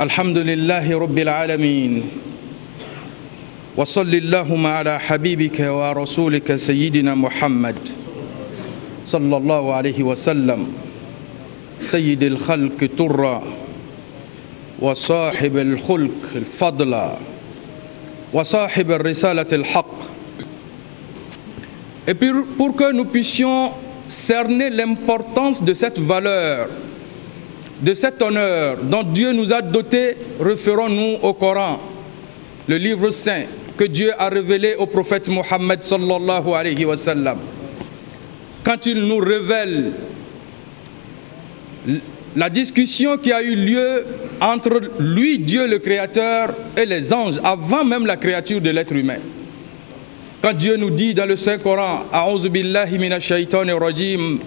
الحمد لله رب العالمين وصل اللهم على حبيبك ورسولك سيدنا محمد صلى الله عليه وسلم سيد الخلق ترى وصاحب الخلق الفضل وصاحب الرسالة الحق. Et puis pour que nous puissions cerner l'importance de cette valeur, de cet honneur dont Dieu nous a dotés, référons-nous au Coran, le livre saint que Dieu a révélé au prophète Mohammed sallallahu alayhi wa sallam. Quand il nous révèle la discussion qui a eu lieu entre lui, Dieu le Créateur, et les anges, avant même la créature de l'être humain. Quand Dieu nous dit dans le Saint-Coran, « A'udhu billahi minash shaitanir rajim »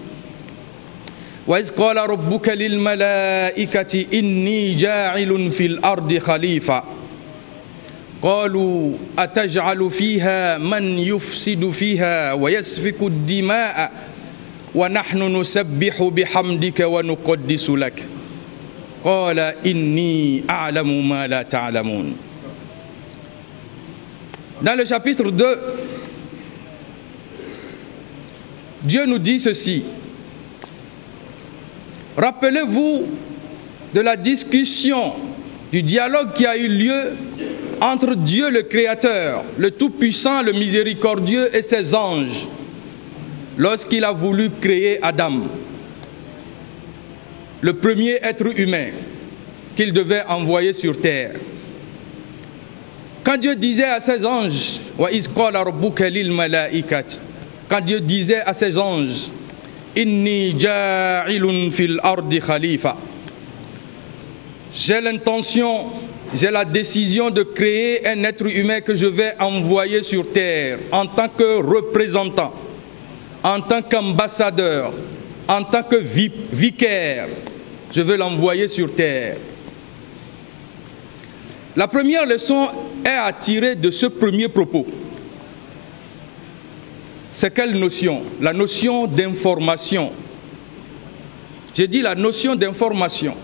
وَإِذْ قَالَ رَبُّكَ لِلْمَلَائِكَةِ إِنِّي جَاعِلٌ فِي الْأَرْضِ خَلِيفَةً قَالُوا أَتَجْعَلُ فِيهَا مَنْ يُفْسِدُ فِيهَا وَيَسْفِكُ الدِّمَاءَ وَنَحْنُ نُسَبِّحُ بِحَمْدِكَ وَنُقَدِّسُ لَكَ قَالَ إِنِّي أَعْلَمُ مَا لَا تَعْلَمُونَ. Dans le chapitre 2, Dieu nous dit ceci. Rappelez-vous de la discussion, du dialogue qui a eu lieu entre Dieu le Créateur, le Tout-Puissant, le Miséricordieux et ses anges, lorsqu'il a voulu créer Adam, le premier être humain qu'il devait envoyer sur terre. Quand Dieu disait à ses anges, quand Dieu disait à ses anges, Inni ja'ilun fil ardi khalifa. J'ai l'intention, j'ai la décision de créer un être humain que je vais envoyer sur terre en tant que représentant, en tant qu'ambassadeur, en tant que vicaire. Je vais l'envoyer sur terre. La première leçon est à tirer de ce premier propos. C'est quelle notion? La notion d'information. J'ai dit la notion d'information.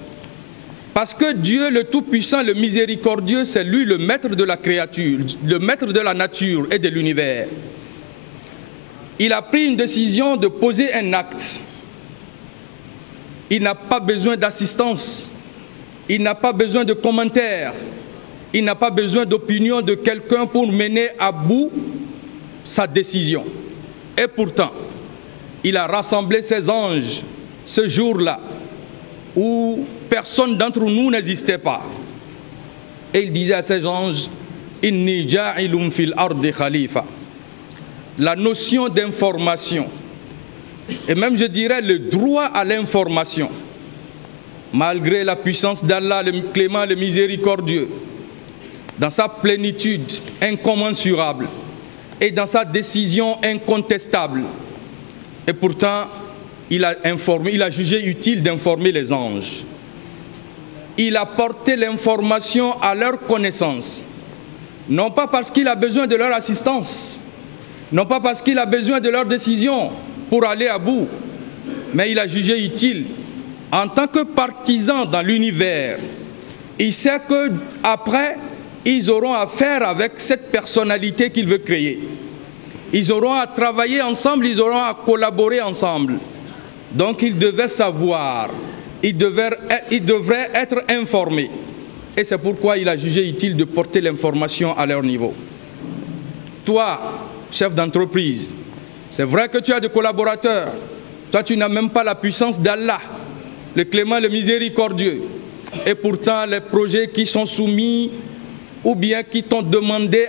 Parce que Dieu, le Tout-Puissant, le Miséricordieux, c'est lui le maître de la créature, le maître de la nature et de l'univers. Il a pris une décision de poser un acte. Il n'a pas besoin d'assistance. Il n'a pas besoin de commentaires. Il n'a pas besoin d'opinion de quelqu'un pour mener à bout sa décision. Et pourtant, il a rassemblé ses anges ce jour-là où personne d'entre nous n'existait pas. Et il disait à ses anges, « Inni ja'ilun fil ardi khalifa » La notion d'information, et même je dirais le droit à l'information, malgré la puissance d'Allah, le clément, le miséricordieux, dans sa plénitude incommensurable, et dans sa décision incontestable. Et pourtant, il a jugé utile d'informer les anges. Il a porté l'information à leur connaissance. Non pas parce qu'il a besoin de leur assistance, non pas parce qu'il a besoin de leur décision pour aller à bout, mais il a jugé utile en tant que partisan dans l'univers. Il sait qu'après, ils auront à faire avec cette personnalité qu'il veut créer. Ils auront à travailler ensemble, ils auront à collaborer ensemble. Donc ils devaient savoir, ils devraient être informés. Et c'est pourquoi il a jugé utile de porter l'information à leur niveau. Toi, chef d'entreprise, c'est vrai que tu as des collaborateurs. Toi, tu n'as même pas la puissance d'Allah, le clément, le miséricordieux. Et pourtant, les projets qui sont soumis ou bien qui t'ont demandé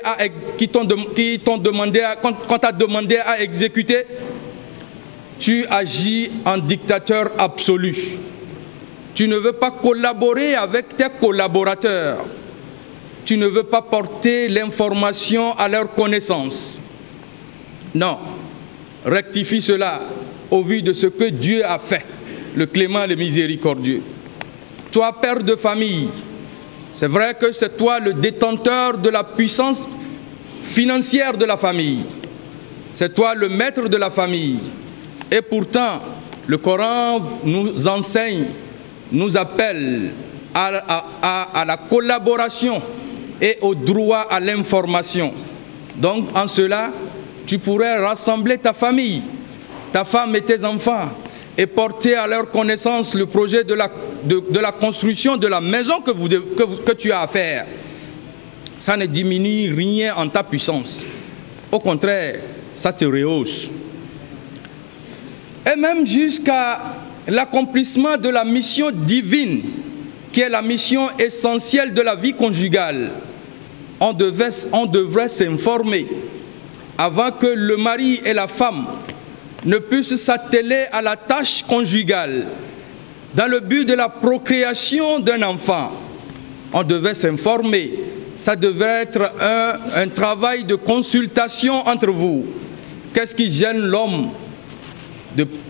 qu'on t'a demandé à exécuter, tu agis en dictateur absolu. Tu ne veux pas collaborer avec tes collaborateurs. Tu ne veux pas porter l'information à leur connaissance. Non, rectifie cela au vu de ce que Dieu a fait, le clément, le miséricordieux. Toi, père de famille, c'est vrai que c'est toi le détenteur de la puissance financière de la famille. C'est toi le maître de la famille. Et pourtant, le Coran nous enseigne, nous appelle à la collaboration et au droit à l'information. Donc, en cela, tu pourrais rassembler ta famille, ta femme et tes enfants, et porter à leur connaissance le projet de la construction de la maison que tu as à faire. Ça ne diminue rien en ta puissance. Au contraire, ça te rehausse. Et même jusqu'à l'accomplissement de la mission divine, qui est la mission essentielle de la vie conjugale, on devrait s'informer avant que le mari et la femme ne puissent s'atteler à la tâche conjugale dans le but de la procréation d'un enfant. On devait s'informer. Ça devait être un travail de consultation entre vous. Qu'est-ce qui gêne l'homme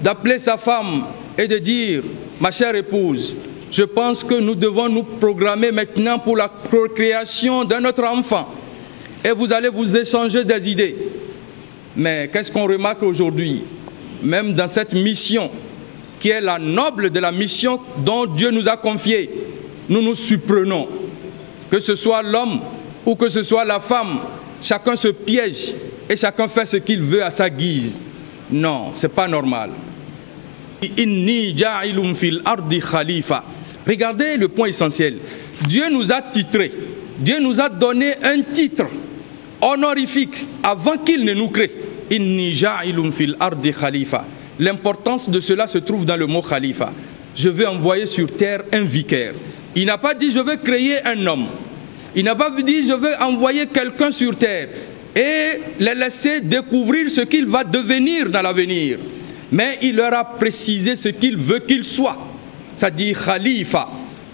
d'appeler sa femme et de dire « Ma chère épouse, je pense que nous devons nous programmer maintenant pour la procréation d'un autre enfant. Et vous allez vous échanger des idées. » Mais qu'est-ce qu'on remarque aujourd'hui? Même dans cette mission, qui est la noble de la mission dont Dieu nous a confiée, nous nous surprenons. Que ce soit l'homme ou que ce soit la femme, chacun se piège et chacun fait ce qu'il veut à sa guise. Non, ce n'est pas normal. Inni ja'ilun fil ardi khalifa. Regardez le point essentiel. Dieu nous a titrés. Dieu nous a donné un titre honorifique avant qu'il ne nous crée. Inni ja'ilun fil ardi khalifa. L'importance de cela se trouve dans le mot khalifa. Je vais envoyer sur terre un vicaire. Il n'a pas dit je vais créer un homme. Il n'a pas dit je vais envoyer quelqu'un sur terre et les laisser découvrir ce qu'il va devenir dans l'avenir. Mais il leur a précisé ce qu'il veut qu'il soit. Ça dit khalifa,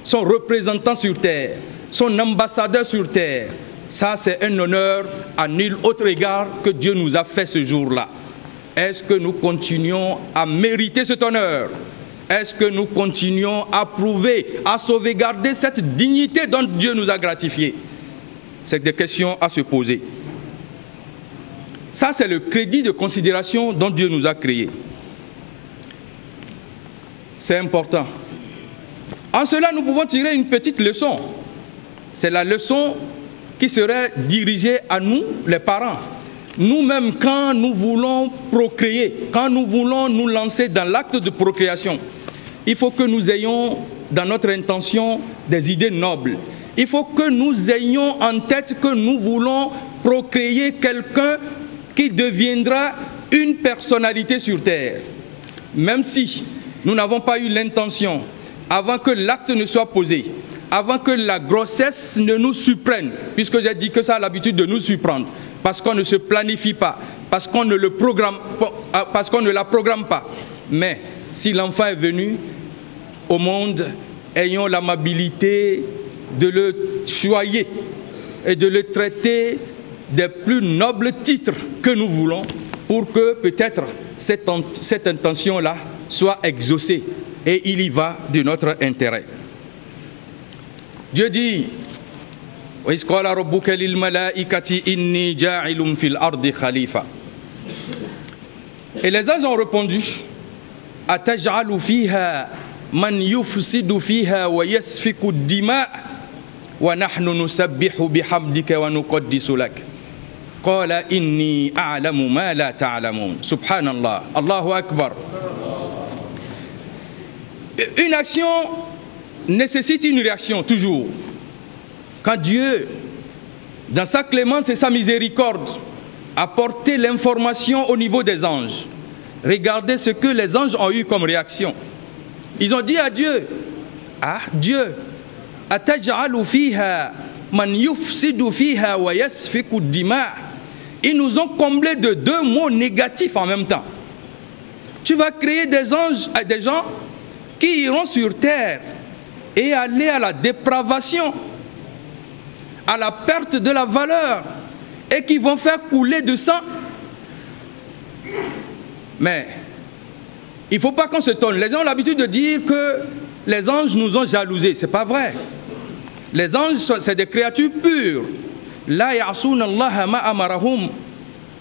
son représentant sur terre, son ambassadeur sur terre. Ça, c'est un honneur à nul autre égard que Dieu nous a fait ce jour-là. Est-ce que nous continuons à mériter cet honneur? Est-ce que nous continuons à prouver, à sauvegarder cette dignité dont Dieu nous a gratifié? C'est des questions à se poser. Ça, c'est le crédit de considération dont Dieu nous a créés. C'est important. En cela, nous pouvons tirer une petite leçon. C'est la leçon qui serait dirigée à nous, les parents. Nous-mêmes, quand nous voulons procréer, quand nous voulons nous lancer dans l'acte de procréation, il faut que nous ayons dans notre intention des idées nobles. Il faut que nous ayons en tête que nous voulons procréer quelqu'un qui deviendra une personnalité sur terre. Même si nous n'avons pas eu l'intention, avant que l'acte ne soit posé, avant que la grossesse ne nous surprenne, puisque j'ai dit que ça a l'habitude de nous surprendre, parce qu'on ne se planifie pas, parce qu'on ne la programme pas. Mais si l'enfant est venu au monde, ayons l'amabilité de le choyer et de le traiter des plus nobles titres que nous voulons pour que peut-être cette intention-là soit exaucée. Et il y va de notre intérêt. Dieu dit وَإِذْ قَالَ رَبُّكَ لِلْمَلَائِكَةِ إِنِّي جَاعِلٌ فِي الْأَرْضِ خَلِيفَةً. Et les anges ont répondu أَتَجْعَلُ فِيهَا مَنْ يُفْسِدُ فِيهَا وَيَسْفِكُ الدِّمَاءَ وَنَحْنُ نُسَبِّحُ بِحَمْدِكَ وَنُقَدِّسُ لَكَ قَالَ إِنِّي أَعْلَمُ مَا لَا تَعْلَمُونَ. Subhanallah, Allahu Akbar. Une action nécessite une réaction, toujours. Quand Dieu, dans sa clémence et sa miséricorde, a porté l'information au niveau des anges, regardez ce que les anges ont eu comme réaction. Ils ont dit à Dieu, ah Dieu, ataj'alu fiha man yufsidu fiha wa yasfiku dima. Ils nous ont comblé de deux mots négatifs en même temps. Tu vas créer des anges, des gens qui iront sur terre et aller à la dépravation, à la perte de la valeur, et qui vont faire couler de sang. Mais il ne faut pas qu'on se tonne. Les gens ont l'habitude de dire que les anges nous ont jalousés. Ce n'est pas vrai. Les anges, c'est des créatures pures. La ya'souna Allah ma amarahum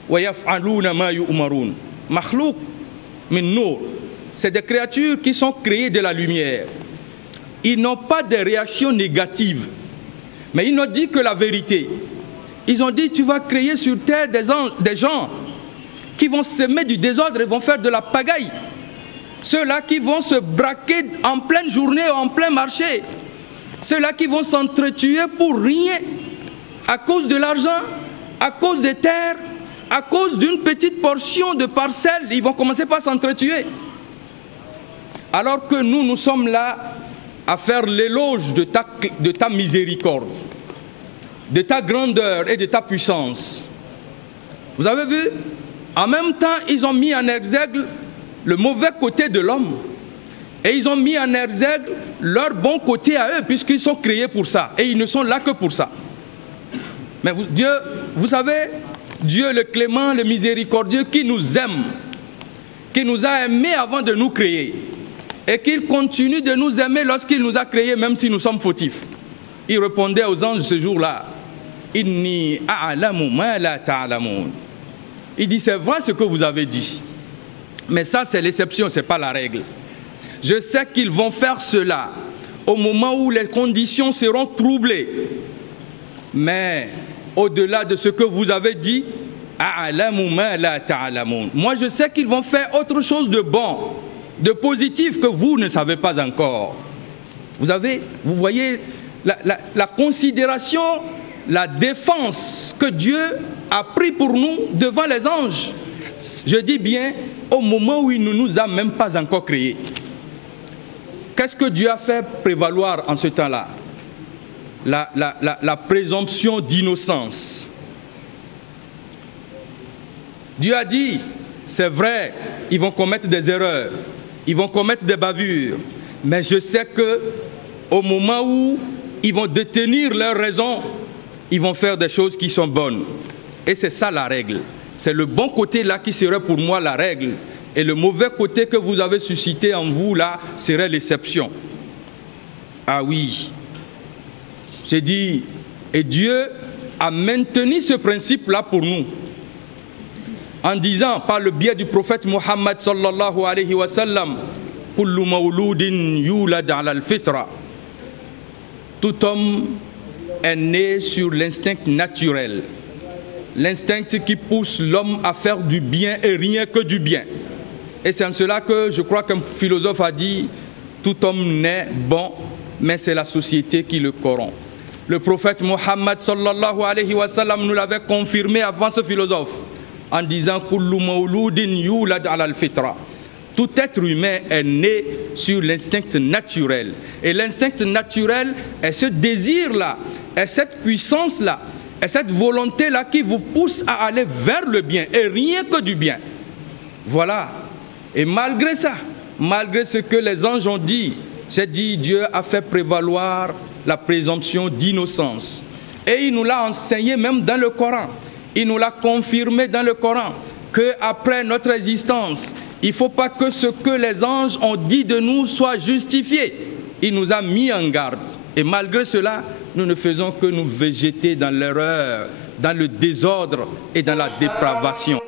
wa yaf'aluna ma yu'marun. Makhlouk min nour. C'est des créatures qui sont créées de la lumière. ils n'ont pas de réaction négative. Mais ils n'ont dit que la vérité. Ils ont dit, tu vas créer sur terre des gens qui vont semer du désordre et vont faire de la pagaille. Ceux-là qui vont se braquer en pleine journée ou en plein marché. Ceux-là qui vont s'entretuer pour rien, à cause de l'argent, à cause des terres, à cause d'une petite portion de parcelles, ils vont commencer par s'entretuer. Alors que nous, nous sommes là à faire l'éloge de ta miséricorde, de ta grandeur et de ta puissance. Vous avez vu? En même temps, ils ont mis en exergue le mauvais côté de l'homme. Et ils ont mis en exergue leur bon côté à eux, puisqu'ils sont créés pour ça. Et ils ne sont là que pour ça. Mais Dieu, vous savez, Dieu le clément, le miséricordieux, qui nous aime, qui nous a aimés avant de nous créer, et qu'il continue de nous aimer lorsqu'il nous a créés, même si nous sommes fautifs. Il répondait aux anges ce jour-là, « Inni a'lamu ma la ta'lamun » Il dit, c'est vrai ce que vous avez dit, mais ça c'est l'exception, ce n'est pas la règle. Je sais qu'ils vont faire cela au moment où les conditions seront troublées. Mais au-delà de ce que vous avez dit, moi je sais qu'ils vont faire autre chose de bon, de positif que vous ne savez pas encore. Vous voyez la considération, la défense que Dieu a pris pour nous devant les anges. Je dis bien au moment où il ne nous a même pas encore créés. Qu'est-ce que Dieu a fait prévaloir en ce temps-là? La présomption d'innocence. Dieu a dit, c'est vrai, ils vont commettre des erreurs, ils vont commettre des bavures, mais je sais qu'au moment où ils vont détenir leur raison, ils vont faire des choses qui sont bonnes. Et c'est ça la règle. C'est le bon côté là qui serait pour moi la règle. Et le mauvais côté que vous avez suscité en vous là serait l'exception. Ah oui. J'ai dit, et Dieu a maintenu ce principe-là pour nous. En disant, par le biais du prophète Muhammad sallallahu alayhi wa sallam, Kullu mawludin yulad ala al-fitra. Tout homme est né sur l'instinct naturel. L'instinct qui pousse l'homme à faire du bien et rien que du bien. Et c'est en cela que je crois qu'un philosophe a dit, tout homme naît bon, mais c'est la société qui le corrompt. Le prophète Muhammad sallallahu alayhi wa sallam nous l'avait confirmé avant ce philosophe en disant Kullu mawludin yulad ala al-fitra. Tout être humain est né sur l'instinct naturel. Et l'instinct naturel est ce désir-là, est cette puissance-là, est cette volonté-là qui vous pousse à aller vers le bien et rien que du bien. Voilà. Et malgré ça, malgré ce que les anges ont dit, j'ai dit Dieu a fait prévaloir la présomption d'innocence. Et il nous l'a enseigné même dans le Coran. Il nous l'a confirmé dans le Coran qu'après notre existence, il ne faut pas que ce que les anges ont dit de nous soit justifié. Il nous a mis en garde. Et malgré cela, nous ne faisons que nous végéter dans l'erreur, dans le désordre et dans la dépravation.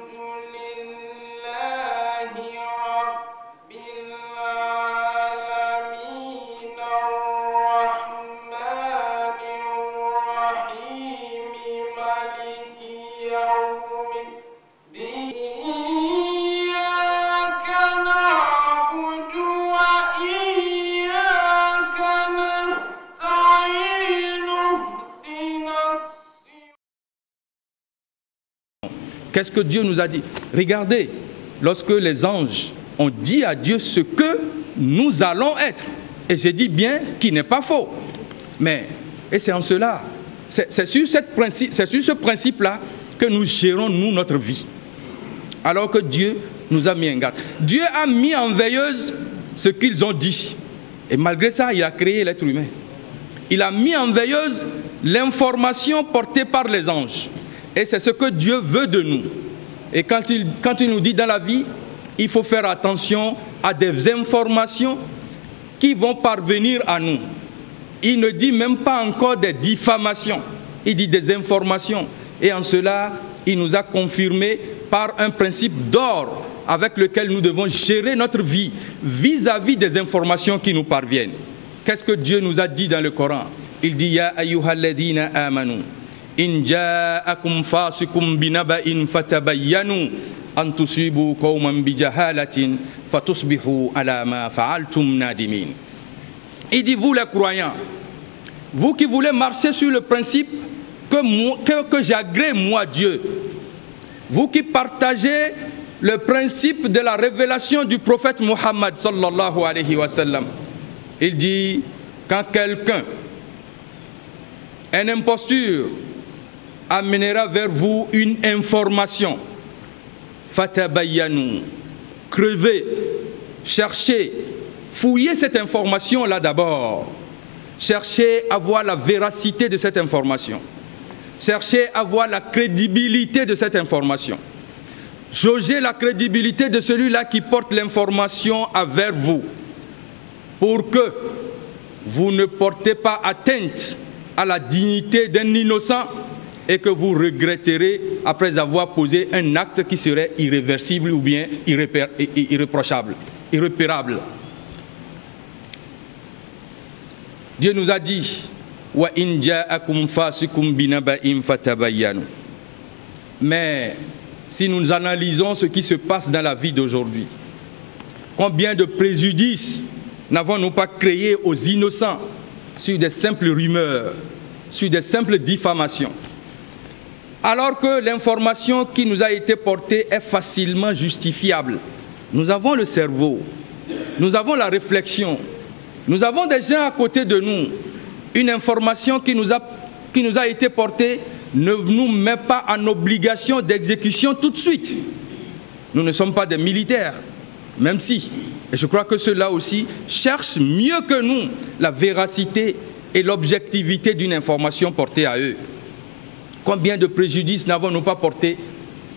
Qu'est-ce que Dieu nous a dit? Regardez, lorsque les anges ont dit à Dieu ce que nous allons être, et j'ai dit bien qu'il n'est pas faux, mais, et c'est en cela, c'est sur ce principe-là que nous gérons, nous, notre vie, alors que Dieu nous a mis en garde. Dieu a mis en veilleuse ce qu'ils ont dit, et malgré ça, il a créé l'être humain. Il a mis en veilleuse l'information portée par les anges. Et c'est ce que Dieu veut de nous. Et quand il nous dit dans la vie, il faut faire attention à des informations qui vont parvenir à nous. Il ne dit même pas encore des diffamations, il dit des informations. Et en cela, il nous a confirmé par un principe d'or avec lequel nous devons gérer notre vie vis-à-vis des informations qui nous parviennent. qu'est-ce que Dieu nous a dit dans le Coran? Il dit Ya ayyuhalladhina amanu in ja'akum fasikum binaba'in fatabayyanu an tusibu qauman bijahalatin fatusbihu ala ma fa'altum nadimin. Il dit, vous les croyants, vous qui voulez marcher sur le principe que j'agrée moi Dieu, vous qui partagez le principe de la révélation du prophète Muhammad sallallahu alayhi wa sallam, il dit, quand quelqu'un, un imposture, amènera vers vous une information, fatabayyanu, crevez, cherchez, fouillez cette information-là d'abord. Cherchez à voir la véracité de cette information. Cherchez à voir la crédibilité de cette information. Jaugez la crédibilité de celui-là qui porte l'information vers vous, pour que vous ne portez pas atteinte à la dignité d'un innocent et que vous regretterez après avoir posé un acte qui serait irréversible ou bien irréprochable, irrépérable. Dieu nous a dit Wa in ja'akum fasikum binaba'in fatabayyanu. Mais si nous analysons ce qui se passe dans la vie d'aujourd'hui, combien de préjudices n'avons-nous pas créés aux innocents sur des simples rumeurs, sur des simples diffamations, alors que l'information qui nous a été portée est facilement justifiable. Nous avons le cerveau, nous avons la réflexion, nous avons des gens à côté de nous. Une information qui nous a été portée ne nous met pas en obligation d'exécution tout de suite. Nous ne sommes pas des militaires, même si, et je crois que ceux-là aussi cherchent mieux que nous la véracité et l'objectivité d'une information portée à eux. Combien de préjudices n'avons-nous pas portés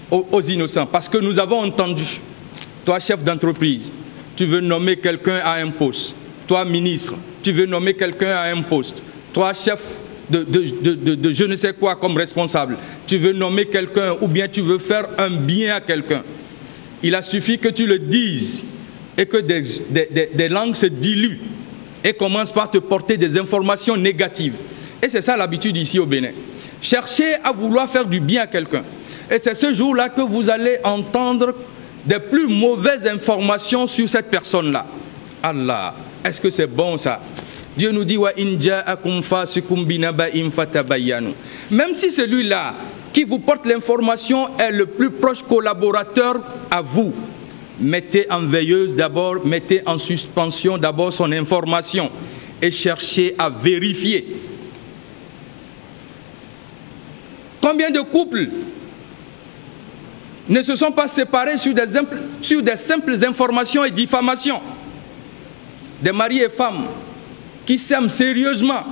aux innocents? Parce que nous avons entendu, toi chef d'entreprise, tu veux nommer quelqu'un à un poste. Toi, ministre, tu veux nommer quelqu'un à un poste. Toi, chef de je ne sais quoi comme responsable, tu veux nommer quelqu'un ou bien tu veux faire un bien à quelqu'un. Il a suffi que tu le dises et que des langues se diluent et commencent par te porter des informations négatives. Et c'est ça l'habitude ici au Bénin. Cherchez à vouloir faire du bien à quelqu'un. Et c'est ce jour-là que vous allez entendre des plus mauvaises informations sur cette personne-là. Allah, est-ce que c'est bon ça? Dieu nous dit wa in ja'akum fasikum binaba'in fatabayyanu. Même si celui-là qui vous porte l'information est le plus proche collaborateur à vous, mettez en veilleuse d'abord, mettez en suspension d'abord son information et cherchez à vérifier. Combien de couples ne se sont pas séparés sur des simples informations et diffamations? Des maris et femmes qui s'aiment sérieusement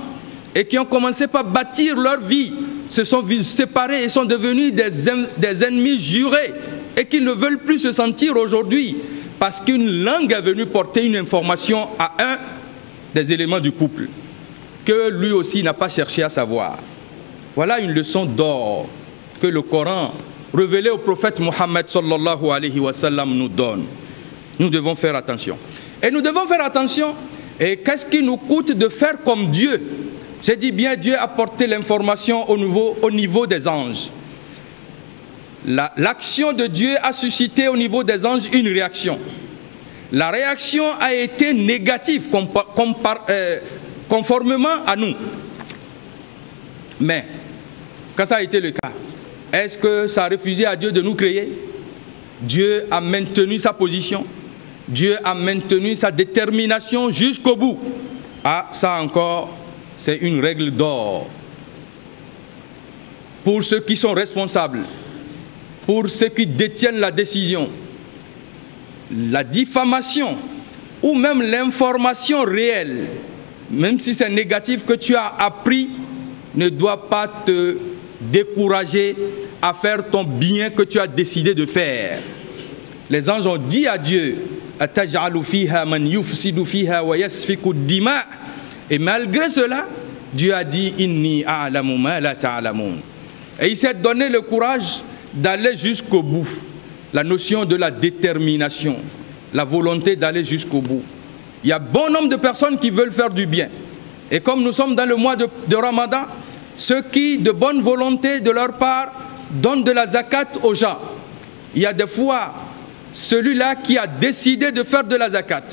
et qui ont commencé par bâtir leur vie, se sont séparés et sont devenus des ennemis jurés et qui ne veulent plus se sentir aujourd'hui parce qu'une langue est venue porter une information à un des éléments du couple que lui aussi n'a pas cherché à savoir. Voilà une leçon d'or que le Coran, révélé au prophète Mohammed sallallahu alayhi wa sallam, nous donne. Nous devons faire attention. Et nous devons faire attention. Et qu'est-ce qui nous coûte de faire comme Dieu? J'ai dit bien, Dieu a porté l'information au niveau des anges. L'action de Dieu a suscité au niveau des anges une réaction. La réaction a été négative conformément à nous. Mais, quand ça a été le cas, est-ce que ça a refusé à Dieu de nous créer? Dieu a maintenu sa position. Dieu a maintenu sa détermination jusqu'au bout. Ah, ça encore, c'est une règle d'or. Pour ceux qui sont responsables, pour ceux qui détiennent la décision, la diffamation ou même l'information réelle, même si c'est négatif que tu as appris, ne doit pas te décourager à faire ton bien que tu as décidé de faire. Les anges ont dit à Dieu, et malgré cela, Dieu a dit Inni a'lamu ma la ta'lamun. Et il s'est donné le courage d'aller jusqu'au bout. La notion de la détermination, la volonté d'aller jusqu'au bout. Il y a bon nombre de personnes qui veulent faire du bien. Et comme nous sommes dans le mois de Ramadan, ceux qui, de bonne volonté de leur part, donnent de la zakat aux gens. Il y a des fois, celui-là qui a décidé de faire de la zakat,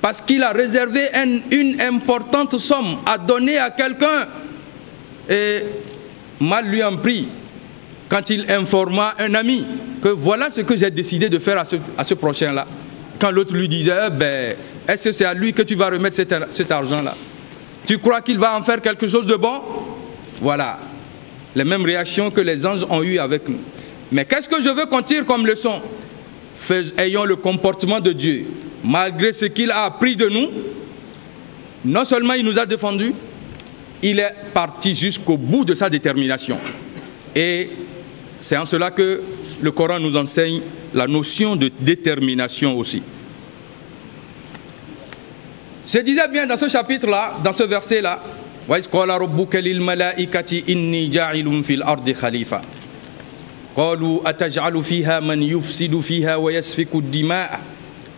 parce qu'il a réservé une importante somme à donner à quelqu'un, et mal lui en pris quand il informa un ami que voilà ce que j'ai décidé de faire à ce prochain-là. Quand l'autre lui disait, est-ce que c'est à lui que tu vas remettre cet argent-là? Tu crois qu'il va en faire quelque chose de bon? Voilà, les mêmes réactions que les anges ont eues avec nous. Mais qu'est-ce que je veux qu'on tire comme leçon? Ayons le comportement de Dieu. Malgré ce qu'il a appris de nous, non seulement il nous a défendus, il est parti jusqu'au bout de sa détermination. Et c'est en cela que le Coran nous enseigne la notion de détermination aussi. Je disais bien dans ce chapitre-là, dans ce verset-là, وَإِذْ قَالَ رَبُّكَ لِلْمَلَائِكَةِ إِنِّي جَاعِلٌ فِي الْأَرْضِ خَلِيفَةً قَالُوا أَتَجْعَلُ فِيهَا مَنْ يُفْسِدُ فِيهَا وَيَسْفِكُ الدِّمَاءَ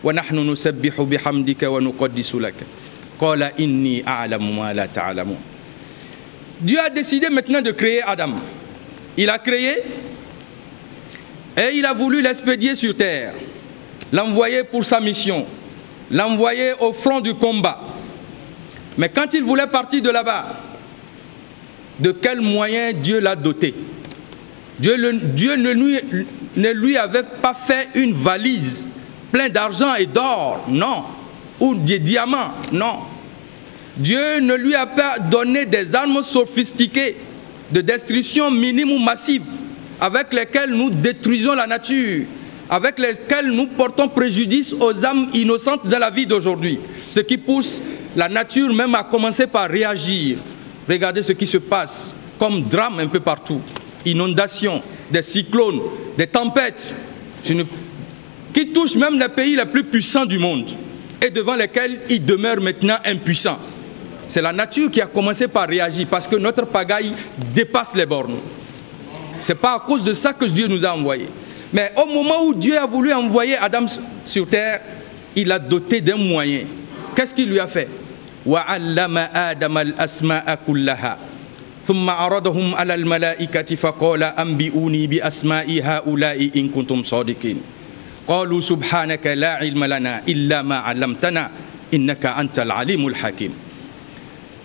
وَنَحْنُ نُسَبِّحُ بِحَمْدِكَ وَنُقَدِّسُ لَكَ قَالَ إِنِّي أَعْلَمُ مَا لَا تَعْلَمُونَ. Dieu a décidé maintenant de créer Adam. Il a créé et il a voulu l'expédier sur terre, l'envoyer pour sa mission, l'envoyer au front du combat. Mais quand il voulait partir de là-bas, de quels moyens Dieu l'a doté? Dieu ne lui avait pas fait une valise pleine d'argent et d'or, non, ou des diamants, non. Dieu ne lui a pas donné des armes sophistiquées de destruction minime ou massive avec lesquelles nous détruisons la nature, avec lesquelles nous portons préjudice aux âmes innocentes de la vie d'aujourd'hui. Ce qui pousse la nature même à commencer par réagir. Regardez ce qui se passe comme drame un peu partout. Inondations, des cyclones, des tempêtes qui touchent même les pays les plus puissants du monde et devant lesquels ils demeurent maintenant impuissants. C'est la nature qui a commencé par réagir parce que notre pagaille dépasse les bornes. Ce n'est pas à cause de ça que Dieu nous a envoyés. Mais au moment où Dieu a voulu envoyer Adam sur terre, il l'a doté d'un moyen. Qu'est-ce qu'il lui a fait? وَعَلَّمَ آدَمَ الْأَسْمَاءَ كُلَّهَا ثُمَّ عَرَضَهُمْ عَلَى الْمَلَائِكَةِ فَقَالَ أَنْبِئُونِي بِأَسْمَاءِ هَؤُلَاءِ إِن كُنتُمْ صَادِقِينَ قَالُوا سُبْحَانَكَ لَا عِلْمَ لَنَا إِلَّا مَا عَلَّمْتَنَا إِنَّكَ أَنْتَ الْعَلِيمُ الْحَكِيمُ.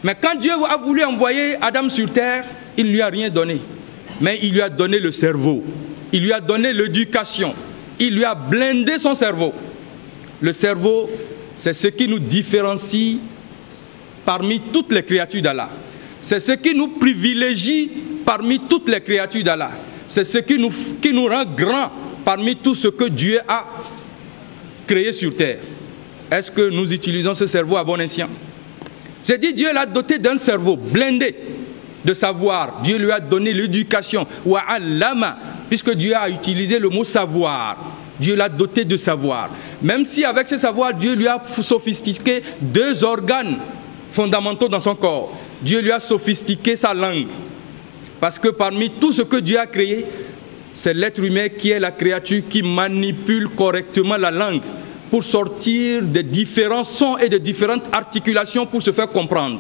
Mais quand Dieu a voulu envoyer Adam sur terre, il ne lui a rien donné. Mais il lui a donné le cerveau. Il lui a donné l'éducation. Il lui a blindé son cerveau. Le cerveau, c'est ce qui nous différencie parmi toutes les créatures d'Allah. C'est ce qui nous privilégie parmi toutes les créatures d'Allah. C'est ce qui nous rend grands parmi tout ce que Dieu a créé sur terre. Est-ce que nous utilisons ce cerveau à bon escient? J'ai dit, Dieu l'a doté d'un cerveau blindé de savoir. Dieu lui a donné l'éducation. Wa'allama, puisque Dieu a utilisé le mot savoir. Dieu l'a doté de savoir. Même si avec ce savoir, Dieu lui a sophistiqué 2 organes fondamentaux dans son corps. Dieu lui a sophistiqué sa langue. Parce que parmi tout ce que Dieu a créé, c'est l'être humain qui est la créature qui manipule correctement la langue pour sortir des différents sons et de différentes articulations pour se faire comprendre.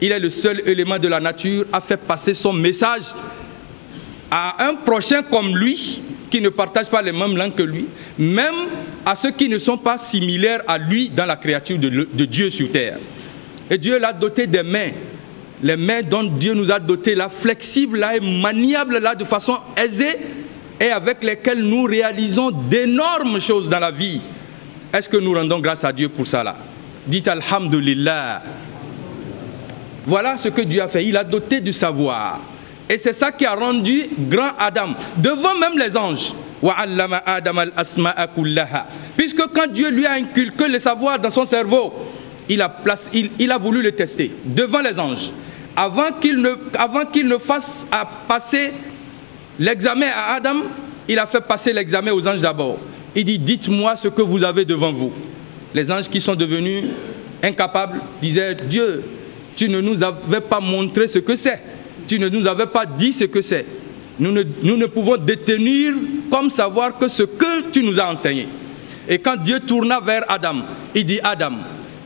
Il est le seul élément de la nature à faire passer son message à un prochain comme lui, qui ne partage pas les mêmes langues que lui, même à ceux qui ne sont pas similaires à lui dans la créature de Dieu sur terre. Et Dieu l'a doté des mains, les mains dont Dieu nous a doté là, flexibles là et maniables là de façon aisée et avec lesquelles nous réalisons d'énormes choses dans la vie. Est-ce que nous rendons grâce à Dieu pour ça là? Dites Alhamdulillah. Voilà ce que Dieu a fait. Il a doté du savoir. Et c'est ça qui a rendu grand Adam, devant même les anges. Puisque quand Dieu lui a inculqué le savoir dans son cerveau, il a voulu le tester devant les anges. Avant qu'il ne fasse passer l'examen à Adam, il a fait passer l'examen aux anges d'abord. Il dit, dites-moi ce que vous avez devant vous. Les anges qui sont devenus incapables disaient, Dieu, tu ne nous avais pas montré ce que c'est. Tu ne nous avais pas dit ce que c'est. Nous ne pouvons détenir comme savoir que ce que tu nous as enseigné. Et quand Dieu tourna vers Adam, il dit, Adam,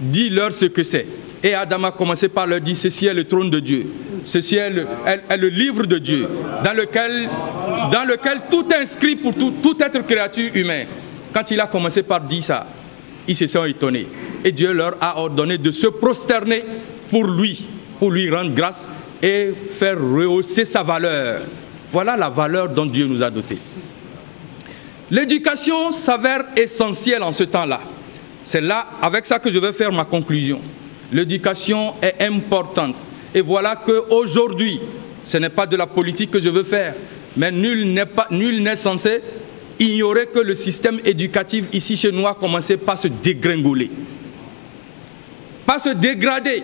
dis-leur ce que c'est. Et Adam a commencé par leur dire, ceci est le trône de Dieu, ceci est le livre de Dieu, dans lequel tout est inscrit pour tout être créature humain. Quand il a commencé par dire ça, ils se sont étonnés. Et Dieu leur a ordonné de se prosterner pour lui rendre grâce et faire rehausser sa valeur. Voilà la valeur dont Dieu nous a dotés. L'éducation s'avère essentielle en ce temps-là. C'est là, avec ça, que je vais faire ma conclusion. L'éducation est importante. Et voilà qu'aujourd'hui, ce n'est pas de la politique que je veux faire, mais nul n'est censé ignorer que le système éducatif ici chez nous a commencé par se dégringoler, par se dégrader.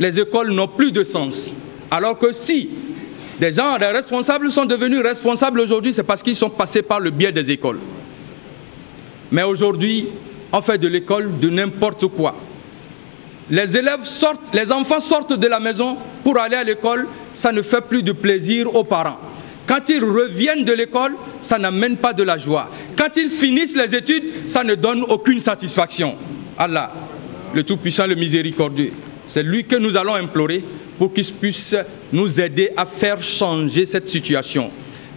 Les écoles n'ont plus de sens. Alors que si des responsables sont devenus responsables aujourd'hui, c'est parce qu'ils sont passés par le biais des écoles. Mais aujourd'hui, on fait de l'école de n'importe quoi. Les enfants sortent de la maison pour aller à l'école, ça ne fait plus de plaisir aux parents. Quand ils reviennent de l'école, ça n'amène pas de la joie. Quand ils finissent les études, ça ne donne aucune satisfaction. Allah, le Tout-Puissant, le Miséricordieux, c'est lui que nous allons implorer pour qu'il puisse nous aider à faire changer cette situation.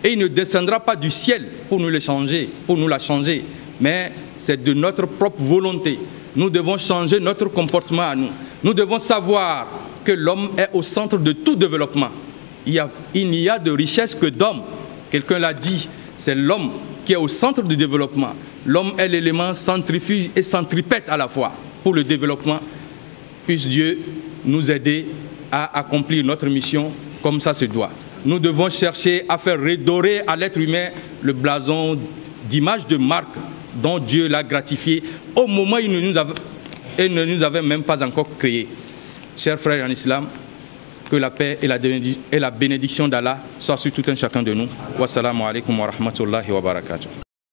Et il ne descendra pas du ciel pour nous la changer, mais c'est de notre propre volonté. Nous devons changer notre comportement à nous. Nous devons savoir que l'homme est au centre de tout développement. Il n'y a de richesse que d'homme. Quelqu'un l'a dit, c'est l'homme qui est au centre du développement. L'homme est l'élément centrifuge et centripète à la fois pour le développement. Puisse Dieu nous aider à accomplir notre mission comme ça se doit. Nous devons chercher à faire redorer à l'être humain le blason d'image de marque dont Dieu l'a gratifié au moment où il ne nous avait même pas encore créés. Chers frères en islam, que la paix et la bénédiction d'Allah soient sur tout un chacun de nous. Wassalamu alaikum wa rahmatullahi wa barakatuh.